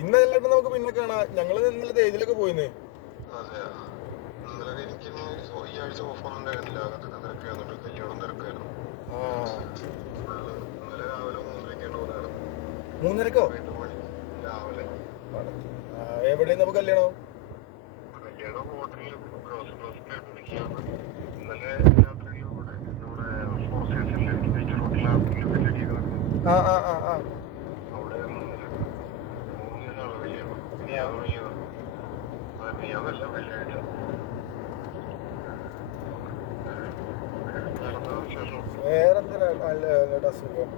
ഇന്നല്ല നമുക്ക് പിന്നെ കാണാം. ഞങ്ങള് ഇന്നലെ ഇതിലൊക്കെ പോയിന്ന്. മൂന്നരക്കോ? എവിടെയാ നമുക്ക് കല്യാണോ? ആ ആ ആ ആ വേറെന്താ സുഖം.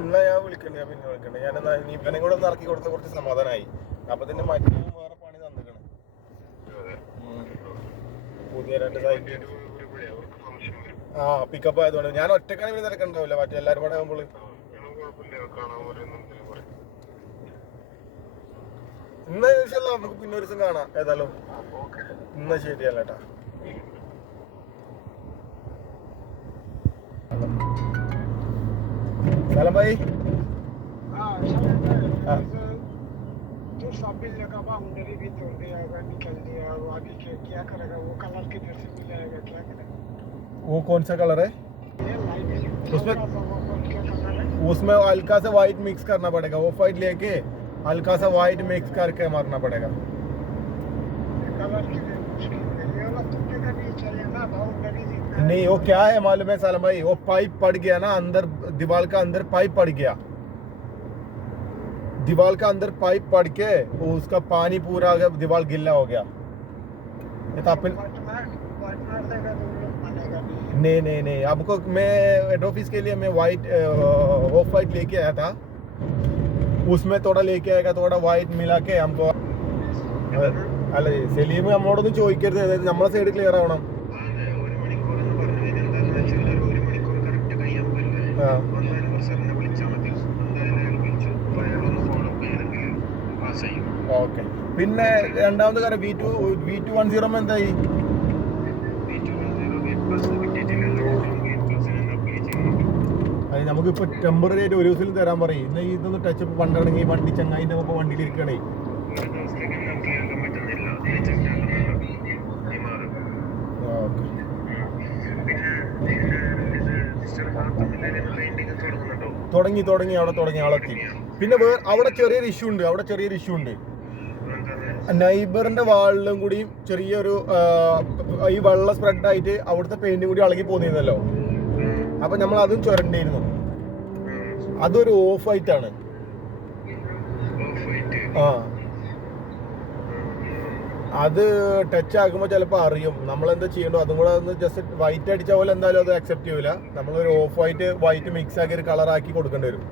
എന്നാ ഞാൻ വിളിക്കണ്ടേ, പിന്നെ വിളിക്കണ്ടേ. ഞാനെന്നാ ഇവനെ കൂടെ ഒന്ന് ഇറക്കി കൊടുത്ത കുറച്ച് സമാധാനമായി. അപ്പൊ തന്നെ മറ്റു വേറെ പണി തന്നിക്കണം. പുതിയ 2 സൈറ്റ് പിക്കപ്പ് ആയതുകൊണ്ട് ഞാൻ ഒറ്റക്കാണ് പിന്നെ തിരക്കുണ്ടാവില്ല. മറ്റെല്ലാരും കൂടെ ആകുമ്പോൾ ഇന്ന് നമുക്ക് പിന്നെ ഒരു ദിവസം കാണാം ഏതായാലും. ഇന്ന് ശരിയല്ല കേട്ടാ. सलाम भाई। सब मिल जाएगा, बाउंड्री भी तोड़ दिया होगा, निकल दिया होगा, अभी क्या करेगा? वो कलर किधर से मिल जाएगा? क्या करेगा? वो कौन सा कलर है? ये लाइट उसमें क्या कलर है? उसमें हल्का सा वाइट मिक्स करना पड़ेगा। वो वाइट लेके हल्का सा वाइट मिक्स करके मारना पड़ेगा। कलर किधर ये वाला टूटेगा नहीं, चलेगा बाउंड्री नहीं वो क्या है मालूम है सालम भाई? वो पाइप पड़ गया ना अंदर, दीवार का अंदर पाइप पड़ गया। दीवार का अंदर पाइप पड़ के उसका पानी पूरा दीवार गिल्ला हो गया। नहीं नहीं नहीं, आपको मैं हेड ऑफिस के लिए मैं वाइट ऑफ वाइट लेके आया था। उसमें थोड़ा लेके आएगा, थोड़ा वाइट मिला के हमको। അല്ല സലീം നമ്മളോടൊന്നും ചോദിക്കരുത്, നമ്മളെ സൈഡ് ക്ലിയർ ആവണം. ഓക്കെ. പിന്നെ രണ്ടാമത്തെ കാര്യം V210 എന്തായി? അത് നമുക്കിപ്പോ ടെമ്പററി ആയിട്ട് ഒരു ദിവസം തരാൻ പറയും. ഇന്ന് ഇതൊന്ന് ടച്ചപ്പ് പണ്ടാണെങ്കിൽ വണ്ടി ചങ്ങായിന്റെ ഒപ്പം വണ്ടിയിൽ ഇരിക്കണേ. തുടങ്ങി അവിടെ തുടങ്ങി ആളെത്തി. പിന്നെ അവിടെ ചെറിയൊരു ഇഷ്യൂ ഉണ്ട്. നൈബറിന്റെ വാളിലും കൂടി ചെറിയൊരു ഈ വെള്ളം സ്പ്രെഡ് ആയിട്ട് അവിടുത്തെ പെയിന്റും കൂടി ഇളകി പോന്നിരുന്നല്ലോ. അപ്പൊ നമ്മൾ അതും ചുരണ്ടിയിരുന്നു. അതൊരു ഓഫ് വൈറ്റ് ആണ്. അത് ടച്ച് ആക്കുമ്പോൾ ചിലപ്പോൾ അറിയും. നമ്മളെന്താ ചെയ്യണ്ടോ അതും കൂടെ ഒന്ന് ജസ്റ്റ് വൈറ്റ് അടിച്ച പോലെ എന്തായാലും അത് അക്സെപ്റ്റ് ചെയ്യൂല. നമ്മളൊരു ഓഫ് വൈറ്റ് മിക്സ് ആക്കി ഒരു കളറാക്കി കൊടുക്കേണ്ടി വരും.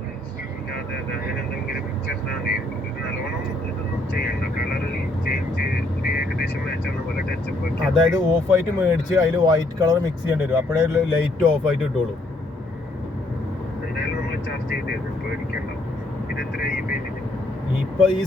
അതായത് ഓഫ് വൈറ്റ് മേടിച്ച് അതിൽ വൈറ്റ് കളർ മിക്സ് ചെയ്യേണ്ടി വരും. അപ്പോഴേ ലൈറ്റ് ഓഫ് വൈറ്റ് കിട്ടുള്ളൂ. ഇപ്പൊ ഈ